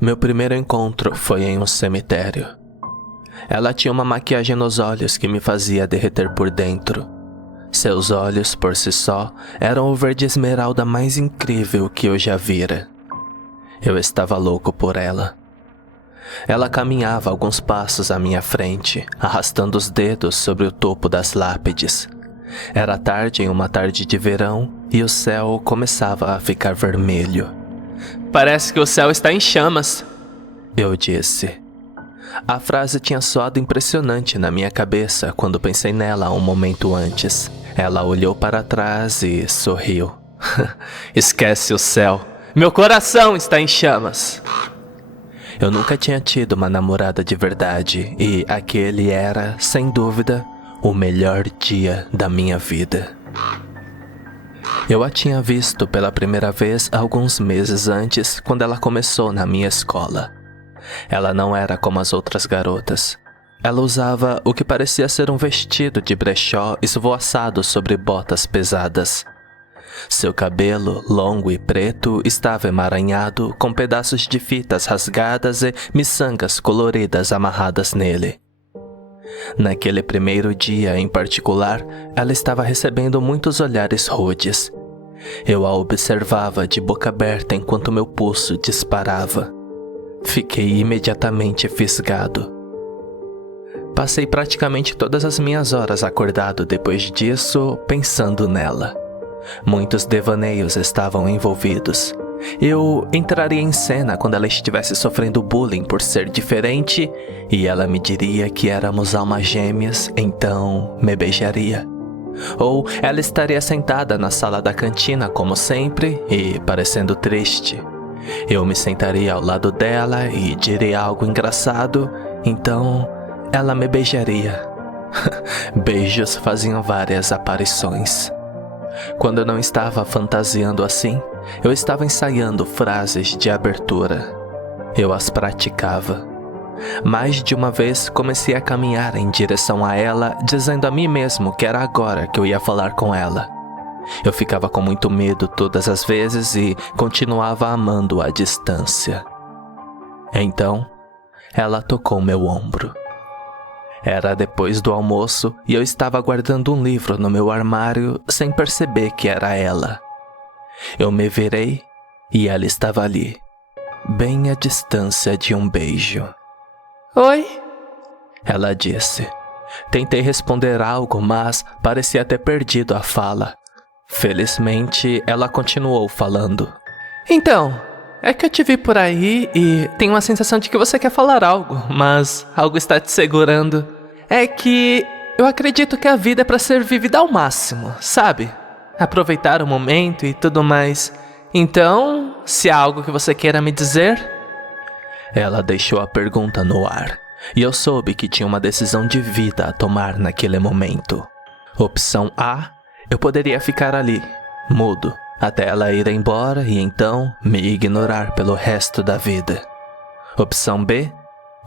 Meu primeiro encontro foi em um cemitério. Ela tinha uma maquiagem nos olhos que me fazia derreter por dentro. Seus olhos, por si só, eram o verde esmeralda mais incrível que eu já vira. Eu estava louco por ela. Ela caminhava alguns passos à minha frente, arrastando os dedos sobre o topo das lápides. Era tarde em uma tarde de verão e o céu começava a ficar vermelho. Parece que o céu está em chamas, eu disse. A frase tinha soado impressionante na minha cabeça quando pensei nela um momento antes. Ela olhou para trás e sorriu. Esquece o céu. Meu coração está em chamas. Eu nunca tinha tido uma namorada de verdade e aquele era, sem dúvida, o melhor dia da minha vida. Eu a tinha visto pela primeira vez alguns meses antes, quando ela começou na minha escola. Ela não era como as outras garotas. Ela usava o que parecia ser um vestido de brechó esvoaçado sobre botas pesadas. Seu cabelo, longo e preto, estava emaranhado com pedaços de fitas rasgadas e miçangas coloridas amarradas nele. Naquele primeiro dia em particular, ela estava recebendo muitos olhares rudes. Eu a observava de boca aberta enquanto meu pulso disparava. Fiquei imediatamente fisgado. Passei praticamente todas as minhas horas acordado depois disso, pensando nela. Muitos devaneios estavam envolvidos. Eu entraria em cena quando ela estivesse sofrendo bullying por ser diferente e ela me diria que éramos almas gêmeas, então me beijaria. Ou ela estaria sentada na sala da cantina como sempre e parecendo triste. Eu me sentaria ao lado dela e diria algo engraçado, então ela me beijaria. Beijos faziam várias aparições. Quando eu não estava fantasiando assim, eu estava ensaiando frases de abertura. Eu as praticava. Mais de uma vez comecei a caminhar em direção a ela, dizendo a mim mesmo que era agora que eu ia falar com ela. Eu ficava com muito medo todas as vezes e continuava amando à distância. Então, ela tocou meu ombro. Era depois do almoço e eu estava guardando um livro no meu armário sem perceber que era ela. Eu me virei e ela estava ali, bem à distância de um beijo. Oi? Ela disse. Tentei responder algo, mas parecia ter perdido a fala. Felizmente, ela continuou falando. Então, é que eu te vi por aí e tenho uma sensação de que você quer falar algo, mas algo está te segurando. É que eu acredito que a vida é para ser vivida ao máximo, sabe? Aproveitar o momento e tudo mais. Então, se há algo que você queira me dizer... Ela deixou a pergunta no ar, e eu soube que tinha uma decisão de vida a tomar naquele momento. Opção A, eu poderia ficar ali, mudo, até ela ir embora e então me ignorar pelo resto da vida. Opção B,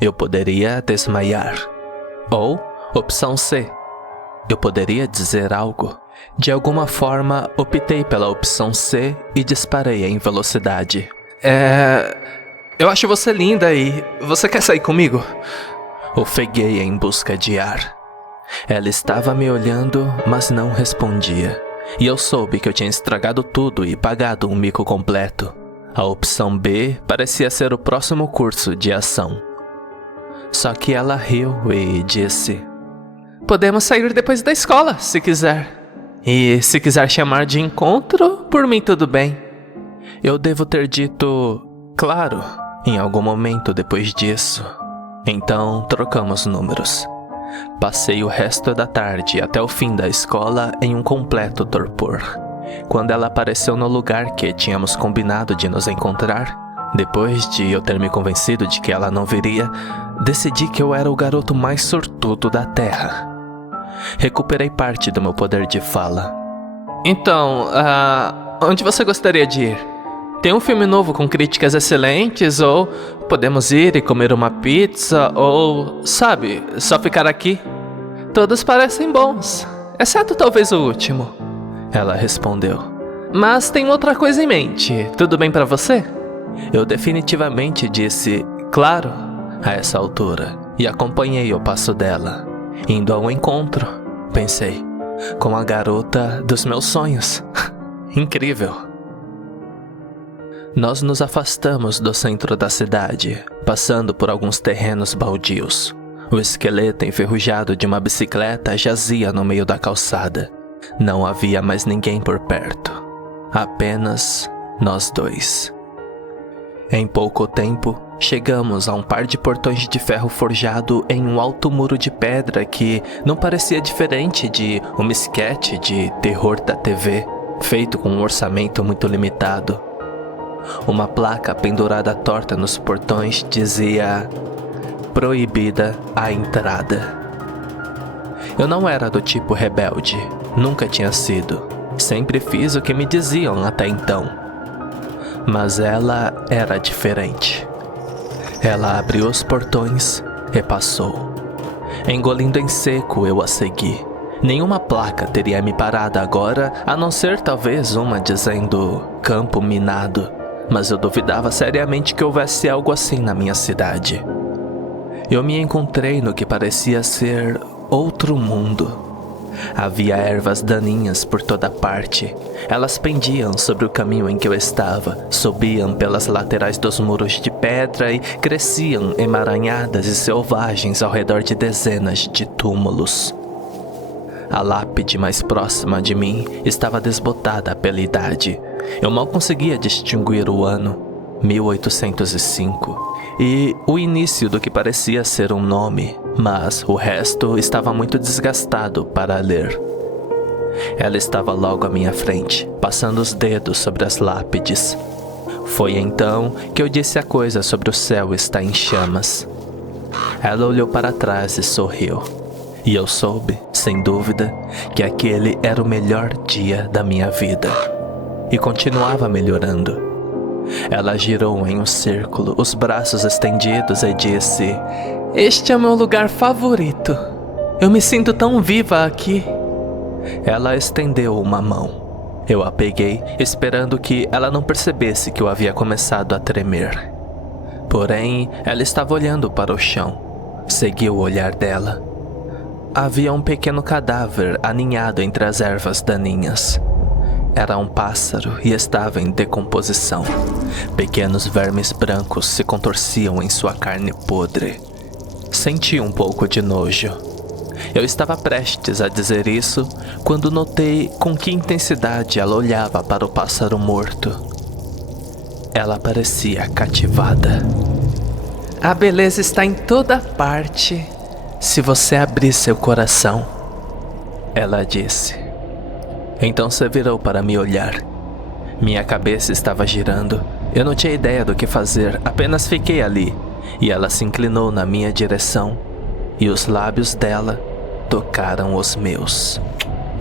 eu poderia desmaiar. Ou, opção C, eu poderia dizer algo. De alguma forma, optei pela opção C e disparei em velocidade. Eu acho você linda e você quer sair comigo? Ofeguei em busca de ar. Ela estava me olhando, mas não respondia. E eu soube que eu tinha estragado tudo e pagado um mico completo. A opção B parecia ser o próximo curso de ação. Só que ela riu e disse: podemos sair depois da escola, se quiser. E se quiser chamar de encontro, por mim tudo bem. Eu devo ter dito claro em algum momento depois disso. Então trocamos números. Passei o resto da tarde até o fim da escola em um completo torpor. Quando ela apareceu no lugar que tínhamos combinado de nos encontrar, depois de eu ter me convencido de que ela não viria, decidi que eu era o garoto mais sortudo da Terra. Recuperei parte do meu poder de fala. Então, onde você gostaria de ir? Tem um filme novo com críticas excelentes, ou podemos ir e comer uma pizza, ou, sabe, só ficar aqui. Todos parecem bons, exceto talvez o último. Ela respondeu. Mas tem outra coisa em mente, tudo bem pra você? Eu definitivamente disse claro a essa altura e acompanhei o passo dela, indo ao encontro, pensei, com a garota dos meus sonhos. Incrível! Nós nos afastamos do centro da cidade, passando por alguns terrenos baldios. O esqueleto enferrujado de uma bicicleta jazia no meio da calçada. Não havia mais ninguém por perto. Apenas nós dois. Em pouco tempo, chegamos a um par de portões de ferro forjado em um alto muro de pedra que não parecia diferente de um esquete de terror da TV, feito com um orçamento muito limitado. Uma placa pendurada torta nos portões dizia: proibida a entrada. Eu não era do tipo rebelde, nunca tinha sido. Sempre fiz o que me diziam até então. Mas ela era diferente. Ela abriu os portões e passou. Engolindo em seco, eu a segui. Nenhuma placa teria me parado agora, a não ser talvez uma dizendo campo minado. Mas eu duvidava seriamente que houvesse algo assim na minha cidade. Eu me encontrei no que parecia ser outro mundo. Havia ervas daninhas por toda parte. Elas pendiam sobre o caminho em que eu estava, subiam pelas laterais dos muros de pedra e cresciam emaranhadas e selvagens ao redor de dezenas de túmulos. A lápide mais próxima de mim estava desbotada pela idade. Eu mal conseguia distinguir o ano, 1805, e o início do que parecia ser um nome, mas o resto estava muito desgastado para ler. Ela estava logo à minha frente, passando os dedos sobre as lápides. Foi então que eu disse a coisa sobre o céu estar em chamas. Ela olhou para trás e sorriu. E eu soube, sem dúvida, que aquele era o melhor dia da minha vida. E continuava melhorando. Ela girou em um círculo, os braços estendidos e disse: este é o meu lugar favorito. Eu me sinto tão viva aqui. Ela estendeu uma mão. Eu a peguei, esperando que ela não percebesse que eu havia começado a tremer. Porém, ela estava olhando para o chão. Segui o olhar dela. Havia um pequeno cadáver aninhado entre as ervas daninhas. Era um pássaro e estava em decomposição. Pequenos vermes brancos se contorciam em sua carne podre. Senti um pouco de nojo. Eu estava prestes a dizer isso quando notei com que intensidade ela olhava para o pássaro morto. Ela parecia cativada. A beleza está em toda parte, se você abrir seu coração, ela disse. Então se virou para me olhar. Minha cabeça estava girando. Eu não tinha ideia do que fazer, apenas fiquei ali. E ela se inclinou na minha direção. E os lábios dela tocaram os meus.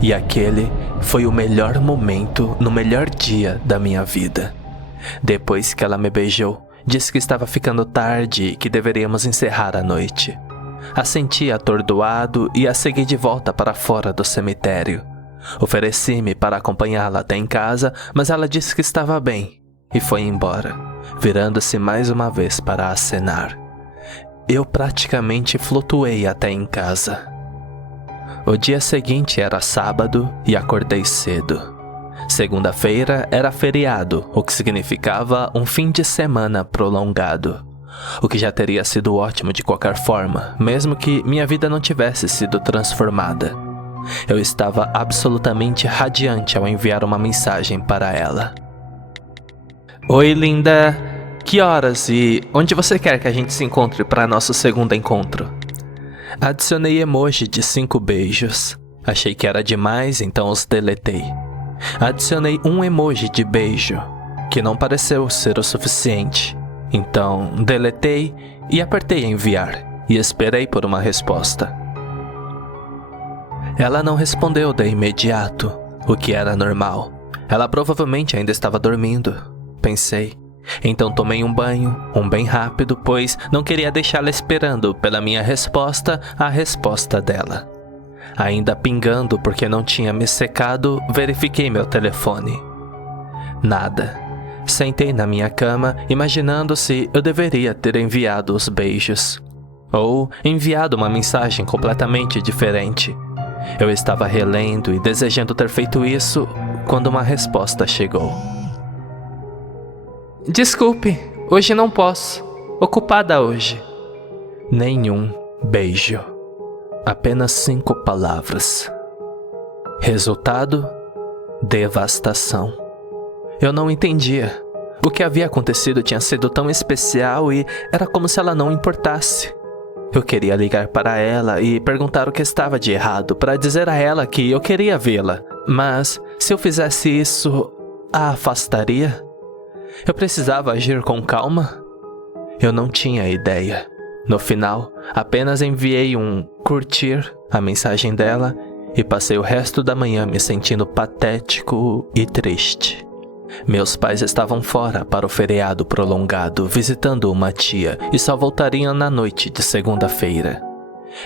E aquele foi o melhor momento no melhor dia da minha vida. Depois que ela me beijou, disse que estava ficando tarde e que deveríamos encerrar a noite. Assenti atordoado e a segui de volta para fora do cemitério. Ofereci-me para acompanhá-la até em casa, mas ela disse que estava bem e foi embora, virando-se mais uma vez para acenar. Eu praticamente flutuei até em casa. O dia seguinte era sábado e acordei cedo. Segunda-feira era feriado, o que significava um fim de semana prolongado. O que já teria sido ótimo de qualquer forma, mesmo que minha vida não tivesse sido transformada. Eu estava absolutamente radiante ao enviar uma mensagem para ela. Oi, linda. Que horas e onde você quer que a gente se encontre para nosso segundo encontro? Adicionei emoji de 5 beijos. Achei que era demais, então os deletei. Adicionei um emoji de beijo, que não pareceu ser o suficiente. Então deletei e apertei enviar, e esperei por uma resposta. Ela não respondeu de imediato, o que era normal. Ela provavelmente ainda estava dormindo, pensei. Então tomei um banho, bem rápido, pois não queria deixá-la esperando pela minha resposta a resposta dela. Ainda pingando porque não tinha me secado, verifiquei meu telefone. Nada. Sentei na minha cama, imaginando se eu deveria ter enviado os beijos. Ou enviado uma mensagem completamente diferente. Eu estava relendo e desejando ter feito isso quando uma resposta chegou. Desculpe, hoje não posso. Ocupada hoje. Nenhum beijo. Apenas 5 palavras. Resultado: devastação. Eu não entendia. O que havia acontecido tinha sido tão especial e era como se ela não importasse. Eu queria ligar para ela e perguntar o que estava de errado, para dizer a ela que eu queria vê-la. Mas, se eu fizesse isso, a afastaria? Eu precisava agir com calma? Eu não tinha ideia. No final, apenas enviei um curtir à mensagem dela e passei o resto da manhã me sentindo patético e triste. Meus pais estavam fora para o feriado prolongado, visitando uma tia, e só voltariam na noite de segunda-feira.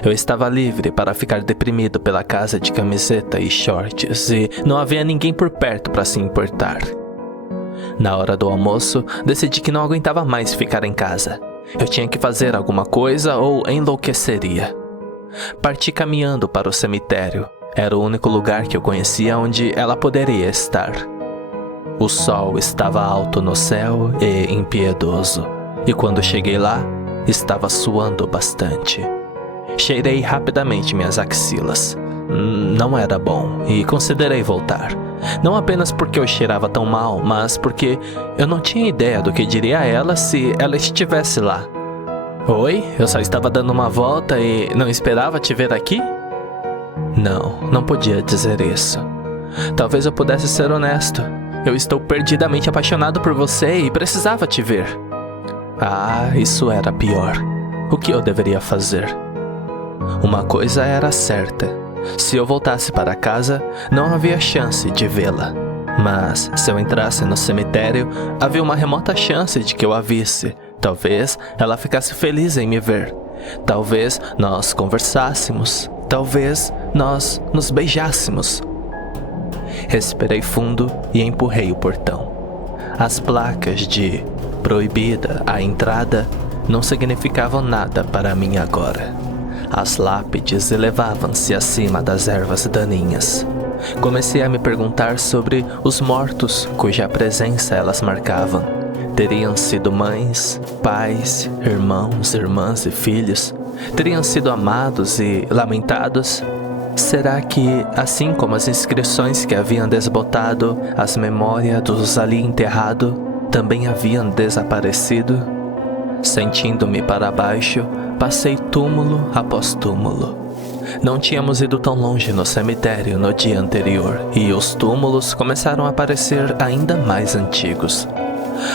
Eu estava livre para ficar deprimido pela casa de camiseta e shorts, e não havia ninguém por perto para se importar. Na hora do almoço, decidi que não aguentava mais ficar em casa. Eu tinha que fazer alguma coisa ou enlouqueceria. Parti caminhando para o cemitério. Era o único lugar que eu conhecia onde ela poderia estar. O sol estava alto no céu e impiedoso, e quando cheguei lá, estava suando bastante. Cheirei rapidamente minhas axilas. Não era bom e considerei voltar. Não apenas porque eu cheirava tão mal, mas porque eu não tinha ideia do que diria a ela se ela estivesse lá. Oi, eu só estava dando uma volta e não esperava te ver aqui? Não podia dizer isso. Talvez eu pudesse ser honesto. Eu estou perdidamente apaixonado por você e precisava te ver. Isso era pior. O que eu deveria fazer? Uma coisa era certa. Se eu voltasse para casa, não havia chance de vê-la. Mas, se eu entrasse no cemitério, havia uma remota chance de que eu a visse. Talvez ela ficasse feliz em me ver. Talvez nós conversássemos. Talvez nós nos beijássemos. Respirei fundo e empurrei o portão. As placas de proibida a entrada não significavam nada para mim agora. As lápides elevavam-se acima das ervas daninhas. Comecei a me perguntar sobre os mortos cuja presença elas marcavam. Teriam sido mães, pais, irmãos, irmãs e filhos? Teriam sido amados e lamentados? Será que, assim como as inscrições que haviam desbotado as memórias dos ali enterrados, também haviam desaparecido? Sentindo-me para baixo, passei túmulo após túmulo. Não tínhamos ido tão longe no cemitério no dia anterior, e os túmulos começaram a parecer ainda mais antigos.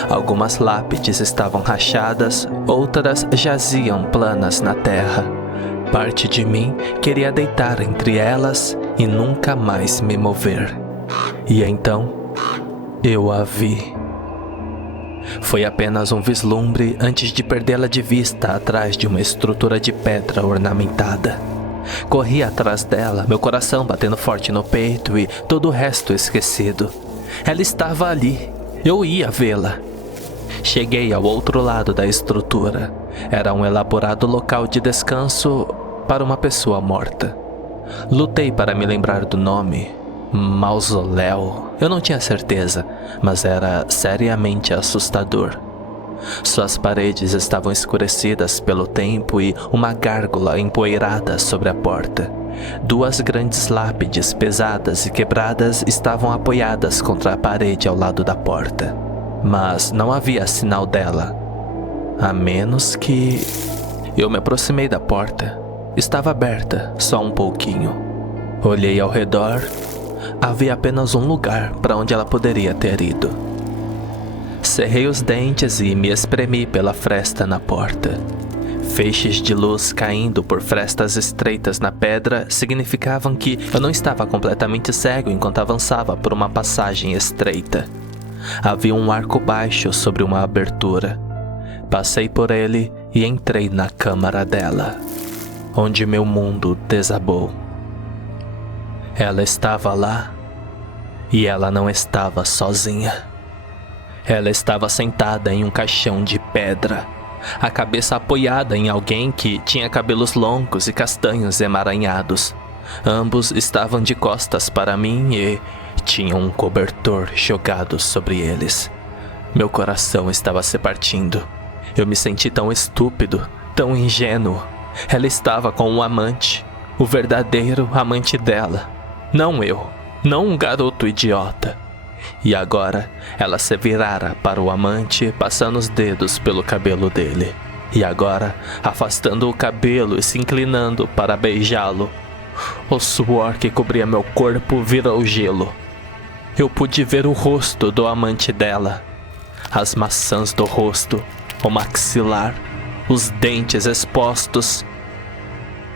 Algumas lápides estavam rachadas, outras jaziam planas na terra. Parte de mim queria deitar entre elas e nunca mais me mover. E então, eu a vi. Foi apenas um vislumbre antes de perdê-la de vista atrás de uma estrutura de pedra ornamentada. Corri atrás dela, meu coração batendo forte no peito e todo o resto esquecido. Ela estava ali. Eu ia vê-la. Cheguei ao outro lado da estrutura. Era um elaborado local de descanso para uma pessoa morta. Lutei para me lembrar do nome. Mausoléu. Eu não tinha certeza, mas era seriamente assustador. Suas paredes estavam escurecidas pelo tempo e uma gárgula empoeirada sobre a porta. 2 grandes lápides pesadas e quebradas estavam apoiadas contra a parede ao lado da porta. Mas não havia sinal dela. A menos que... Eu me aproximei da porta. Estava aberta, só um pouquinho. Olhei ao redor. Havia apenas um lugar para onde ela poderia ter ido. Cerrei os dentes e me espremi pela fresta na porta. Feixes de luz caindo por frestas estreitas na pedra significavam que eu não estava completamente cego enquanto avançava por uma passagem estreita. Havia um arco baixo sobre uma abertura. Passei por ele e entrei na câmara dela, onde meu mundo desabou. Ela estava lá e ela não estava sozinha. Ela estava sentada em um caixão de pedra, a cabeça apoiada em alguém que tinha cabelos longos e castanhos emaranhados. Ambos estavam de costas para mim e tinham um cobertor jogado sobre eles. Meu coração estava se partindo. Eu me senti tão estúpido, tão ingênuo. Ela estava com um amante, o verdadeiro amante dela. Não eu, não um garoto idiota. E agora ela se virara para o amante, passando os dedos pelo cabelo dele. E agora, afastando o cabelo e se inclinando para beijá-lo. O suor que cobria meu corpo virou gelo. Eu pude ver o rosto do amante dela. As maçãs do rosto, o maxilar, os dentes expostos.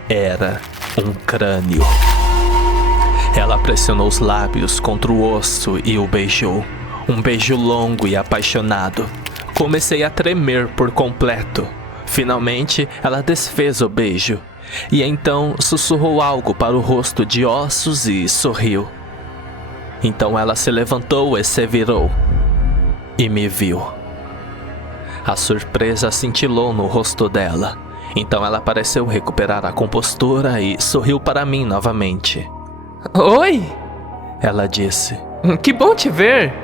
Era um crânio. Ela pressionou os lábios contra o osso e o beijou. Um beijo longo e apaixonado. Comecei a tremer por completo. Finalmente, ela desfez o beijo. E então sussurrou algo para o rosto de ossos e sorriu. Então ela se levantou e se virou. E me viu. A surpresa cintilou no rosto dela. Então ela pareceu recuperar a compostura e sorriu para mim novamente. Oi! Ela disse. Que bom te ver!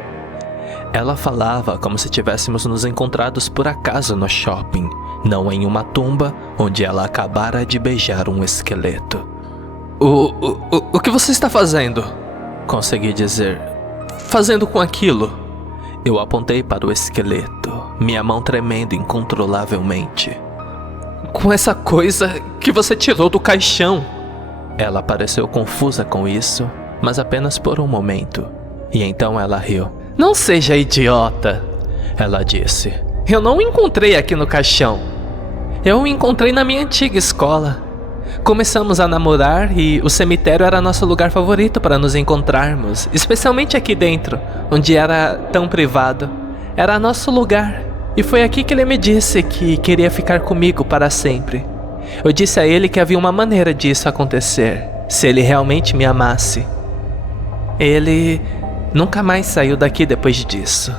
Ela falava como se tivéssemos nos encontrados por acaso no shopping, não em uma tumba onde ela acabara de beijar um esqueleto. O que você está fazendo? Consegui dizer. Fazendo com aquilo? Eu apontei para o esqueleto, minha mão tremendo incontrolavelmente. Com essa coisa que você tirou do caixão. Ela pareceu confusa com isso, mas apenas por um momento. E então ela riu. Não seja idiota, ela disse. Eu não o encontrei aqui no caixão. Eu o encontrei na minha antiga escola. Começamos a namorar e o cemitério era nosso lugar favorito para nos encontrarmos, especialmente aqui dentro, onde era tão privado. Era nosso lugar. E foi aqui que ele me disse que queria ficar comigo para sempre. Eu disse a ele que havia uma maneira disso acontecer, se ele realmente me amasse. Ele nunca mais saiu daqui depois disso.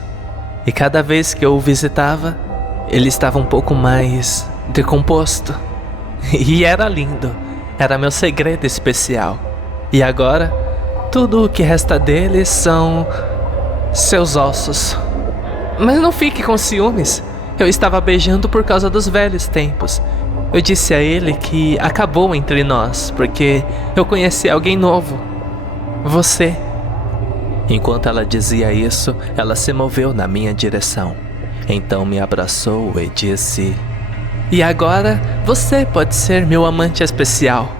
E cada vez que eu o visitava, ele estava um pouco mais decomposto. E era lindo, era meu segredo especial. E agora, tudo o que resta dele são seus ossos. Mas não fique com ciúmes. Eu estava beijando por causa dos velhos tempos. Eu disse a ele que acabou entre nós, porque eu conheci alguém novo. Você. Enquanto ela dizia isso, ela se moveu na minha direção. Então me abraçou e disse: E agora, você pode ser meu amante especial.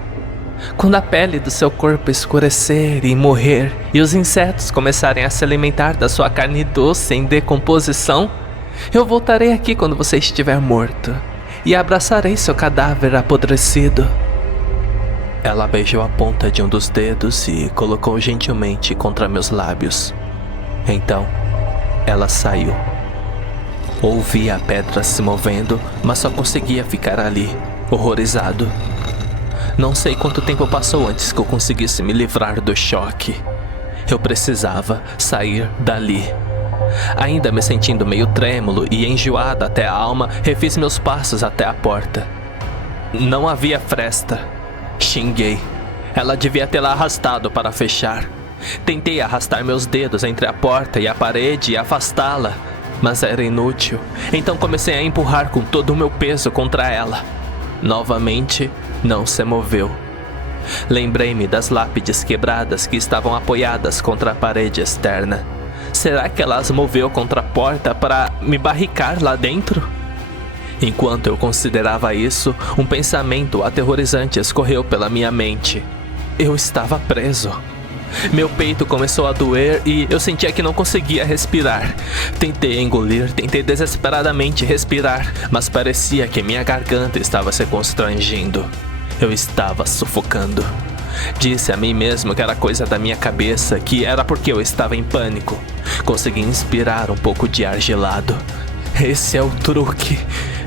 Quando a pele do seu corpo escurecer e morrer, e os insetos começarem a se alimentar da sua carne doce em decomposição, eu voltarei aqui quando você estiver morto, e abraçarei seu cadáver apodrecido. Ela beijou a ponta de um dos dedos e colocou gentilmente contra meus lábios. Então, ela saiu. Ouvi a pedra se movendo, mas só conseguia ficar ali, horrorizado. Não sei quanto tempo passou antes que eu conseguisse me livrar do choque. Eu precisava sair dali. Ainda me sentindo meio trêmulo e enjoado até a alma, refiz meus passos até a porta. Não havia fresta. Xinguei. Ela devia tê-la arrastado para fechar. Tentei arrastar meus dedos entre a porta e a parede e afastá-la, mas era inútil. Então comecei a empurrar com todo o meu peso contra ela. Novamente, não se moveu. Lembrei-me das lápides quebradas que estavam apoiadas contra a parede externa. Será que ela as moveu contra a porta para me barricar lá dentro? Enquanto eu considerava isso, um pensamento aterrorizante escorreu pela minha mente. Eu estava preso. Meu peito começou a doer e eu sentia que não conseguia respirar. Tentei engolir, tentei desesperadamente respirar, mas parecia que minha garganta estava se constrangindo. Eu estava sufocando. Disse a mim mesmo que era coisa da minha cabeça, que era porque eu estava em pânico. Consegui inspirar um pouco de ar gelado. Esse é o truque,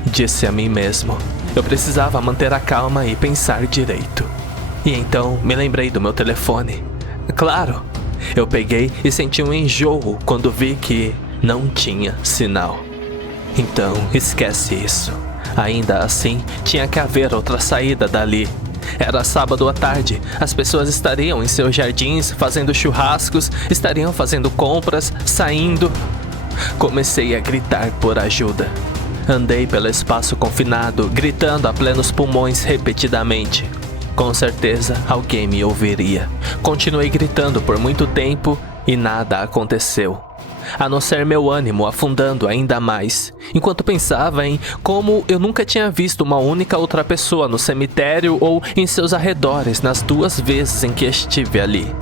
disse a mim mesmo. Eu precisava manter a calma e pensar direito. E então me lembrei do meu telefone. Claro, eu peguei e senti um enjoo quando vi que Não tinha sinal. Então, esquece isso. Ainda assim, tinha que haver outra saída dali. Era sábado à tarde, as pessoas estariam em seus jardins, fazendo churrascos, estariam fazendo compras, saindo. Comecei a gritar por ajuda. Andei pelo espaço confinado, gritando a plenos pulmões repetidamente. Com certeza, alguém me ouviria. Continuei gritando por muito tempo e nada aconteceu. A não ser meu ânimo afundando ainda mais, enquanto pensava em como eu nunca tinha visto uma única outra pessoa no cemitério ou em seus arredores nas 2 vezes em que estive ali.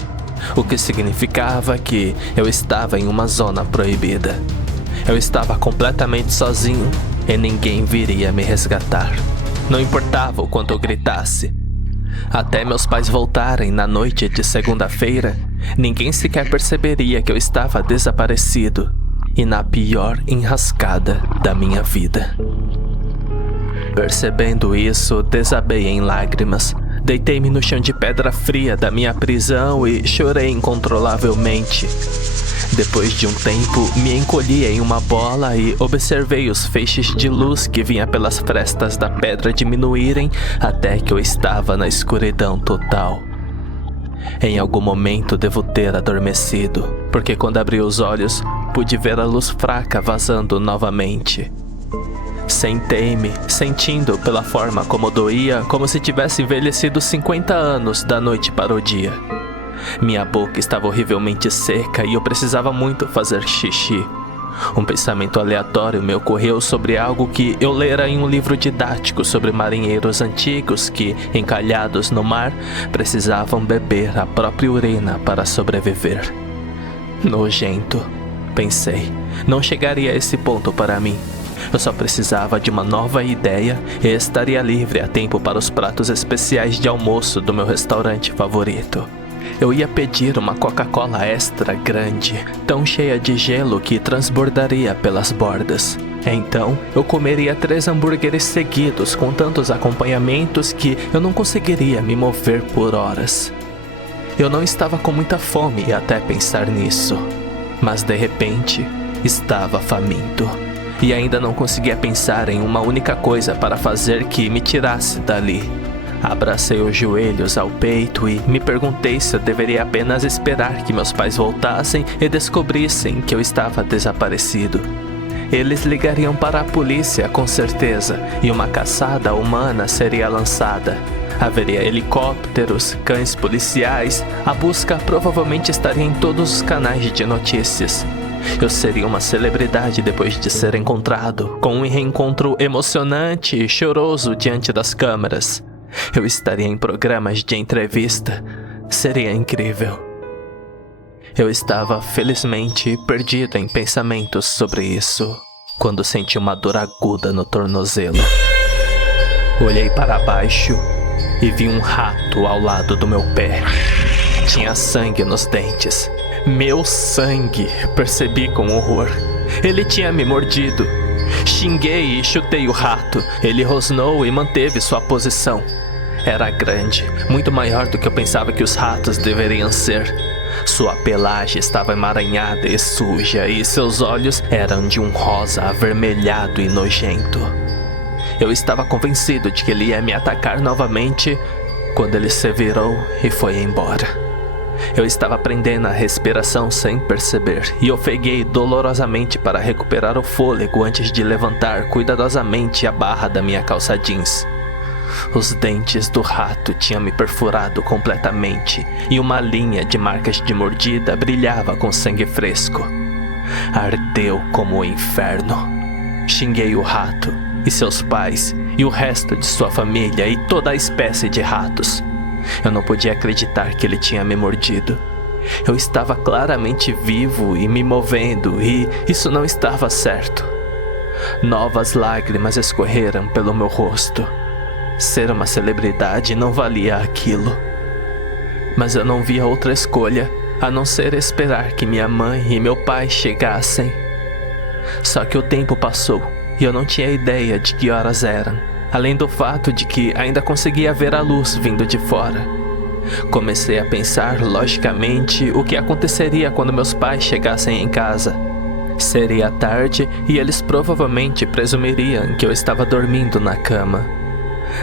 O que significava que eu estava em uma zona proibida. Eu estava completamente sozinho e ninguém viria me resgatar. Não importava o quanto eu gritasse. Até meus pais voltarem na noite de segunda-feira, ninguém sequer perceberia que eu estava desaparecido e na pior enrascada da minha vida. Percebendo isso, desabei em lágrimas. Deitei-me no chão de pedra fria da minha prisão e chorei incontrolavelmente. Depois de um tempo, me encolhi em uma bola e observei os feixes de luz que vinha pelas frestas da pedra diminuírem até que eu estava na escuridão total. Em algum momento devo ter adormecido, porque quando abri os olhos, pude ver a luz fraca vazando novamente. Sentei-me, sentindo pela forma como doía, como se tivesse envelhecido 50 anos da noite para o dia. Minha boca estava horrivelmente seca e eu precisava muito fazer xixi. Um pensamento aleatório me ocorreu sobre algo que eu lera em um livro didático sobre marinheiros antigos que, encalhados no mar, precisavam beber a própria urina para sobreviver. Nojento, pensei. Não chegaria a esse ponto para mim. Eu só precisava de uma nova ideia e estaria livre a tempo para os pratos especiais de almoço do meu restaurante favorito. Eu ia pedir uma Coca-Cola extra grande, tão cheia de gelo que transbordaria pelas bordas. Então, eu comeria 3 hambúrgueres seguidos com tantos acompanhamentos que eu não conseguiria me mover por horas. Eu não estava com muita fome até pensar nisso, mas de repente, estava faminto. E ainda não conseguia pensar em uma única coisa para fazer que me tirasse dali. Abracei os joelhos ao peito e me perguntei se eu deveria apenas esperar que meus pais voltassem e descobrissem que eu estava desaparecido. Eles ligariam para a polícia, com certeza, e uma caçada humana seria lançada. Haveria helicópteros, cães policiais, a busca provavelmente estaria em todos os canais de notícias. Eu seria uma celebridade depois de ser encontrado, com um reencontro emocionante e choroso diante das câmeras. Eu estaria em programas de entrevista. Seria incrível. Eu estava, felizmente, perdido em pensamentos sobre isso, quando senti uma dor aguda no tornozelo. Olhei para baixo e vi um rato ao lado do meu pé. Tinha sangue nos dentes. Meu sangue, percebi com horror. Ele tinha me mordido. Xinguei e chutei o rato. Ele rosnou e manteve sua posição. Era grande, muito maior do que eu pensava que os ratos deveriam ser. Sua pelagem estava emaranhada e suja e seus olhos eram de um rosa avermelhado e nojento. Eu estava convencido de que ele ia me atacar novamente quando ele se virou e foi embora. Eu estava prendendo a respiração sem perceber e ofeguei dolorosamente para recuperar o fôlego antes de levantar cuidadosamente a barra da minha calça jeans. Os dentes do rato tinham me perfurado completamente e uma linha de marcas de mordida brilhava com sangue fresco. Ardeu como o inferno. Xinguei o rato e seus pais e o resto de sua família e toda a espécie de ratos. Eu não podia acreditar que ele tinha me mordido. Eu estava claramente vivo e me movendo e isso não estava certo. Novas lágrimas escorreram pelo meu rosto. Ser uma celebridade não valia aquilo. Mas eu não via outra escolha a não ser esperar que minha mãe e meu pai chegassem. Só que o tempo passou e eu não tinha ideia de que horas eram, além do fato de que ainda conseguia ver a luz vindo de fora. Comecei a pensar logicamente o que aconteceria quando meus pais chegassem em casa. Seria tarde e eles provavelmente presumiriam que eu estava dormindo na cama.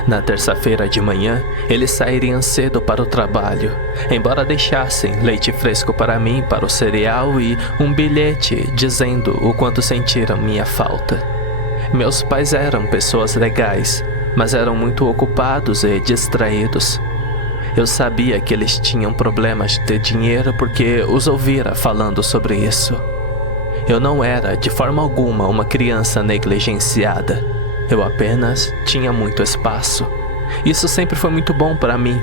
Na terça-feira de manhã, eles sairiam cedo para o trabalho, embora deixassem leite fresco para mim para o cereal e um bilhete dizendo o quanto sentiram minha falta. Meus pais eram pessoas legais, mas eram muito ocupados e distraídos. Eu sabia que eles tinham problemas de ter dinheiro porque os ouvira falando sobre isso. Eu não era, de forma alguma, uma criança negligenciada. Eu apenas tinha muito espaço. Isso sempre foi muito bom para mim.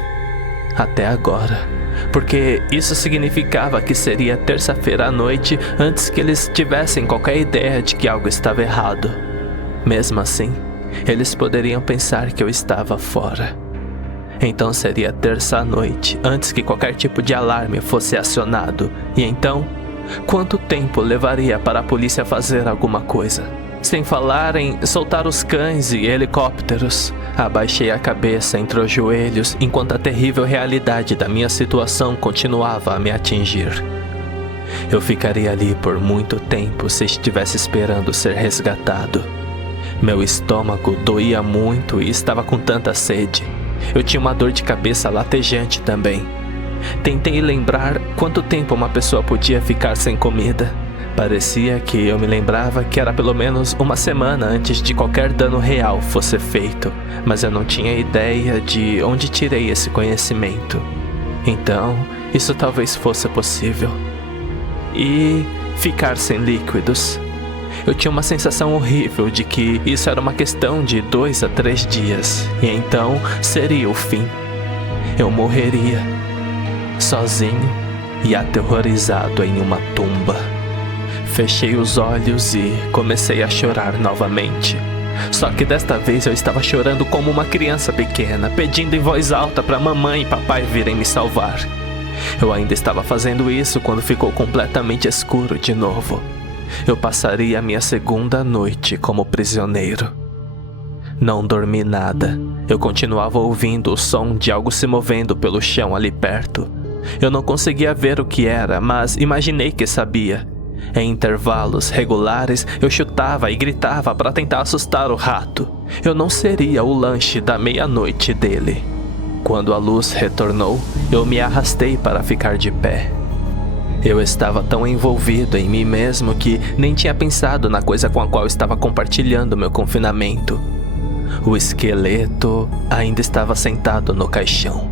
Até agora. Porque isso significava que seria terça-feira à noite antes que eles tivessem qualquer ideia de que algo estava errado. Mesmo assim, eles poderiam pensar que eu estava fora. Então seria terça à noite antes que qualquer tipo de alarme fosse acionado. E então, quanto tempo levaria para a polícia fazer alguma coisa? Sem falar em soltar os cães e helicópteros. Abaixei a cabeça entre os joelhos enquanto a terrível realidade da minha situação continuava a me atingir. Eu ficaria ali por muito tempo se estivesse esperando ser resgatado. Meu estômago doía muito e estava com tanta sede. Eu tinha uma dor de cabeça latejante também. Tentei lembrar quanto tempo uma pessoa podia ficar sem comida. Parecia que eu me lembrava que era pelo menos uma semana antes de qualquer dano real fosse feito, mas eu não tinha ideia de onde tirei esse conhecimento. Então, isso talvez fosse possível. E ficar sem líquidos. Eu tinha uma sensação horrível de que isso era uma questão de 2 a 3 dias, e então seria o fim. Eu morreria, sozinho e aterrorizado em uma tumba. Fechei os olhos e comecei a chorar novamente. Só que desta vez eu estava chorando como uma criança pequena, pedindo em voz alta para mamãe e papai virem me salvar. Eu ainda estava fazendo isso quando ficou completamente escuro de novo. Eu passaria a minha segunda noite como prisioneiro. Não dormi nada. Eu continuava ouvindo o som de algo se movendo pelo chão ali perto. Eu não conseguia ver o que era, mas imaginei que sabia. Em intervalos regulares, eu chutava e gritava para tentar assustar o rato. Eu não seria o lanche da meia-noite dele. Quando a luz retornou, eu me arrastei para ficar de pé. Eu estava tão envolvido em mim mesmo que nem tinha pensado na coisa com a qual estava compartilhando meu confinamento. O esqueleto ainda estava sentado no caixão.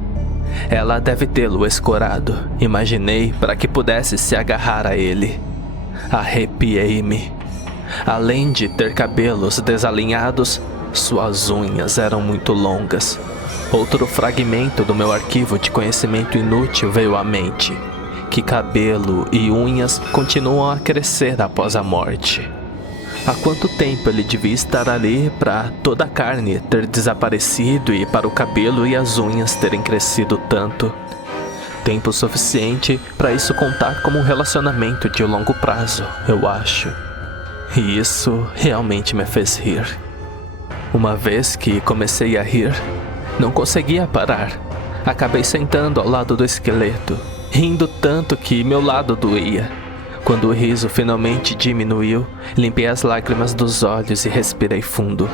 Ela deve tê-lo escorado, imaginei, para que pudesse se agarrar a ele. Arrepiei-me. Além de ter cabelos desalinhados, suas unhas eram muito longas. Outro fragmento do meu arquivo de conhecimento inútil veio à mente. Que cabelo e unhas continuam a crescer após a morte. Há quanto tempo ele devia estar ali para toda a carne ter desaparecido e para o cabelo e as unhas terem crescido tanto? Tempo suficiente para isso contar como um relacionamento de longo prazo, eu acho. E isso realmente me fez rir. Uma vez que comecei a rir, não conseguia parar. Acabei sentando ao lado do esqueleto, rindo tanto que meu lado doía. Quando o riso finalmente diminuiu, limpei as lágrimas dos olhos e respirei fundo.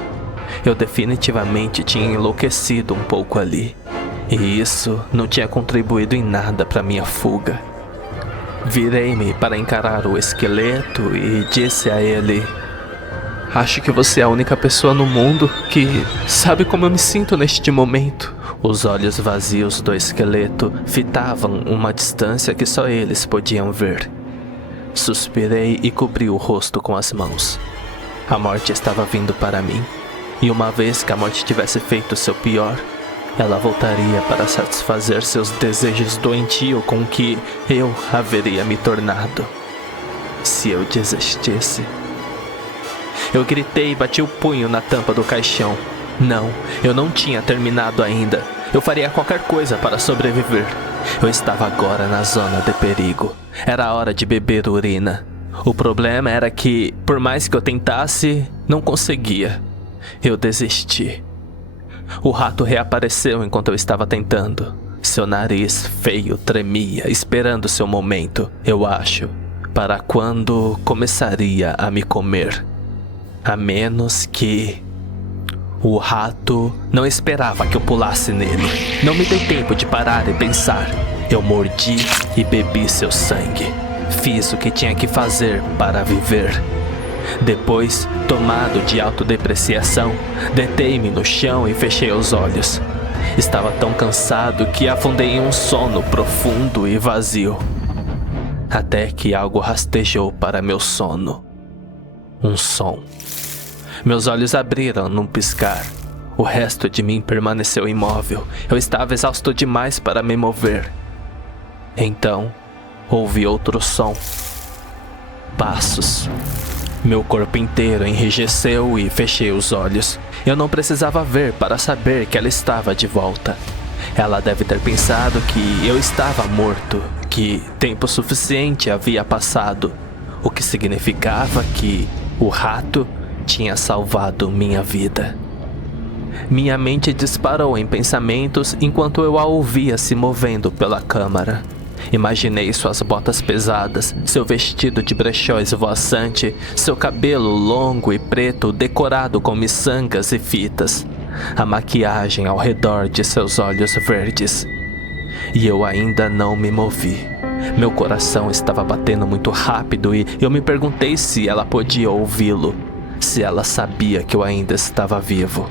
Eu definitivamente tinha enlouquecido um pouco ali. E isso não tinha contribuído em nada para minha fuga. Virei-me para encarar o esqueleto e disse a ele: Acho que você é a única pessoa no mundo que sabe como eu me sinto neste momento. Os olhos vazios do esqueleto fitavam uma distância que só eles podiam ver. Suspirei e cobri o rosto com as mãos. A morte estava vindo para mim, e uma vez que a morte tivesse feito seu pior, ela voltaria para satisfazer seus desejos doentios com que eu haveria me tornado, se eu desistisse. Eu gritei e bati o punho na tampa do caixão. Não, eu não tinha terminado ainda. Eu faria qualquer coisa para sobreviver. Eu estava agora na zona de perigo. Era a hora de beber urina. O problema era que, por mais que eu tentasse, não conseguia. Eu desisti. O rato reapareceu enquanto eu estava tentando. Seu nariz feio tremia, esperando seu momento, eu acho. para quando começaria a me comer. A menos que... O rato não esperava que eu pulasse nele. Não me dei tempo de parar e pensar. Eu mordi e bebi seu sangue. Fiz o que tinha que fazer para viver. Depois, tomado de autodepreciação, deitei-me no chão e fechei os olhos. Estava tão cansado que afundei em um sono profundo e vazio. Até que algo rastejou para meu sono. Um som. Meus olhos abriram num piscar. O resto de mim permaneceu imóvel. Eu estava exausto demais para me mover. Então, ouvi outro som. Passos. Meu corpo inteiro enrijeceu e fechei os olhos. Eu não precisava ver para saber que ela estava de volta. Ela deve ter pensado que eu estava morto, que tempo suficiente havia passado, o que significava que o rato tinha salvado minha vida. Minha mente disparou em pensamentos enquanto eu a ouvia se movendo pela câmara. Imaginei suas botas pesadas, seu vestido de brechó esvoaçante, seu cabelo longo e preto decorado com miçangas e fitas, a maquiagem ao redor de seus olhos verdes. E eu ainda não me movi. Meu coração estava batendo muito rápido e eu me perguntei se ela podia ouvi-lo, se ela sabia que eu ainda estava vivo.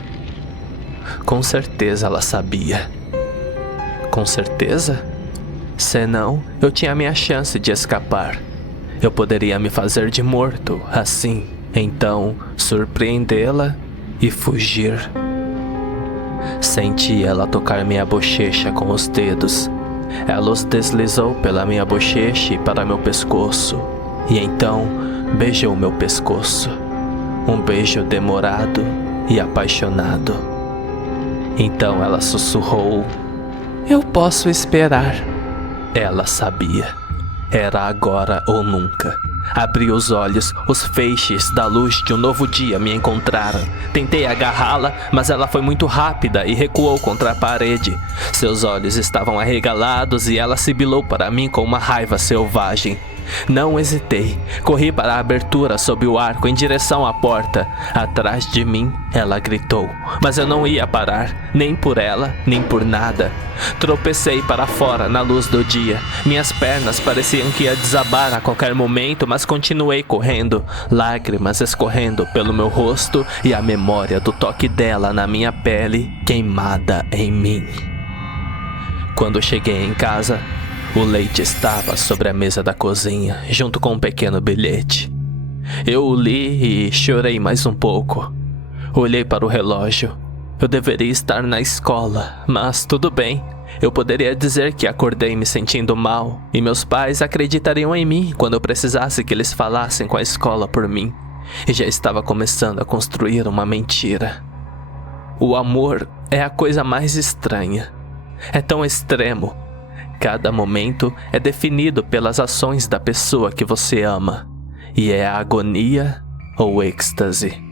Com certeza ela sabia. Com certeza? Senão, eu tinha minha chance de escapar. Eu poderia me fazer de morto, assim, então surpreendê-la e fugir. Senti ela tocar minha bochecha com os dedos. Ela os deslizou pela minha bochecha e para meu pescoço. E então, beijou meu pescoço. Um beijo demorado e apaixonado. Então ela sussurrou: Eu posso esperar. Ela sabia. Era agora ou nunca. Abri os olhos, os feixes da luz de um novo dia me encontraram. Tentei agarrá-la, mas ela foi muito rápida e recuou contra a parede. Seus olhos estavam arregalados e ela sibilou para mim com uma raiva selvagem. Não hesitei. Corri para a abertura sob o arco em direção à porta. Atrás de mim, ela gritou. Mas eu não ia parar, nem por ela, nem por nada. Tropecei para fora na luz do dia. Minhas pernas pareciam que ia desabar a qualquer momento, mas continuei correndo, lágrimas escorrendo pelo meu rosto e a memória do toque dela na minha pele queimada em mim. Quando cheguei em casa, o leite estava sobre a mesa da cozinha, junto com um pequeno bilhete. Eu o li e chorei mais um pouco. Olhei para o relógio. Eu deveria estar na escola, mas tudo bem. Eu poderia dizer que acordei me sentindo mal, e meus pais acreditariam em mim quando eu precisasse que eles falassem com a escola por mim. E já estava começando a construir uma mentira. O amor é a coisa mais estranha. É tão extremo. Cada momento é definido pelas ações da pessoa que você ama. E é a agonia ou êxtase.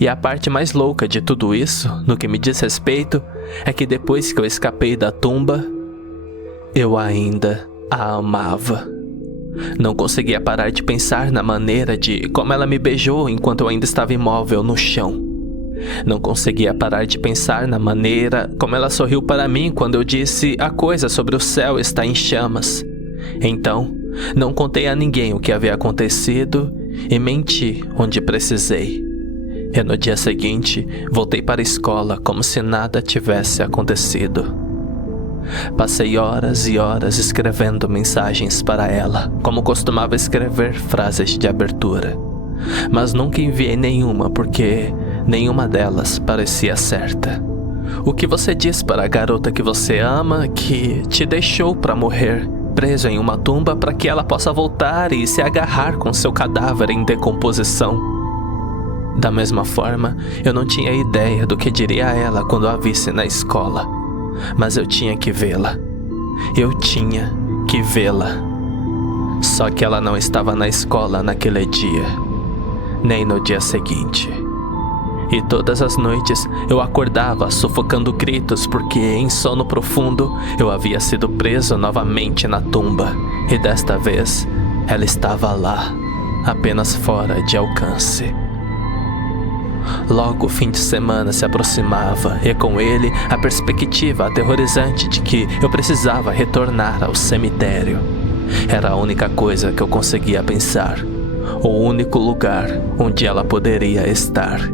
E a parte mais louca de tudo isso, no que me diz respeito, é que depois que eu escapei da tumba, eu ainda a amava. Não conseguia parar de pensar na maneira de como ela me beijou enquanto eu ainda estava imóvel no chão. Não conseguia parar de pensar na maneira como ela sorriu para mim quando eu disse a coisa sobre o céu está em chamas. Então, não contei a ninguém o que havia acontecido e menti onde precisei. E no dia seguinte, voltei para a escola como se nada tivesse acontecido. Passei horas e horas escrevendo mensagens para ela, como costumava escrever frases de abertura. Mas nunca enviei nenhuma porque nenhuma delas parecia certa. O que você diz para a garota que você ama, que te deixou para morrer, preso em uma tumba para que ela possa voltar e se agarrar com seu cadáver em decomposição? Da mesma forma, eu não tinha ideia do que diria a ela quando a visse na escola. Mas eu tinha que vê-la. Eu tinha que vê-la. Só que ela não estava na escola naquele dia, nem no dia seguinte. E todas as noites eu acordava sufocando gritos porque em sono profundo eu havia sido preso novamente na tumba. E desta vez Ela estava lá, apenas fora de alcance. Logo o fim de semana se aproximava e com ele a perspectiva aterrorizante de que eu precisava retornar ao cemitério. Era a única coisa que eu conseguia pensar, o único lugar onde ela poderia estar.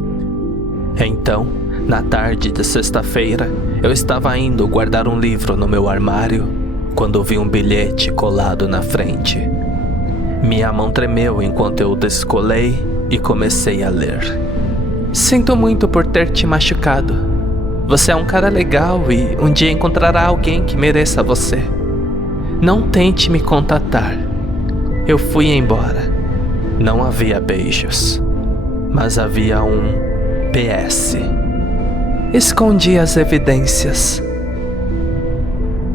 Então, na tarde de sexta-feira, eu estava indo guardar um livro no meu armário quando vi um bilhete colado na frente. Minha mão tremeu enquanto eu o descolei e comecei a ler. Sinto muito por ter te machucado. Você é um cara legal e um dia encontrará alguém que mereça você. Não tente me contatar. Eu fui embora. Não havia beijos, mas havia um PS. Escondi as evidências.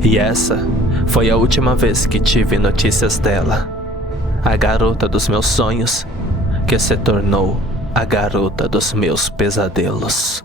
E essa foi a última vez que tive notícias dela. A garota dos meus sonhos, que se tornou a garota dos meus pesadelos.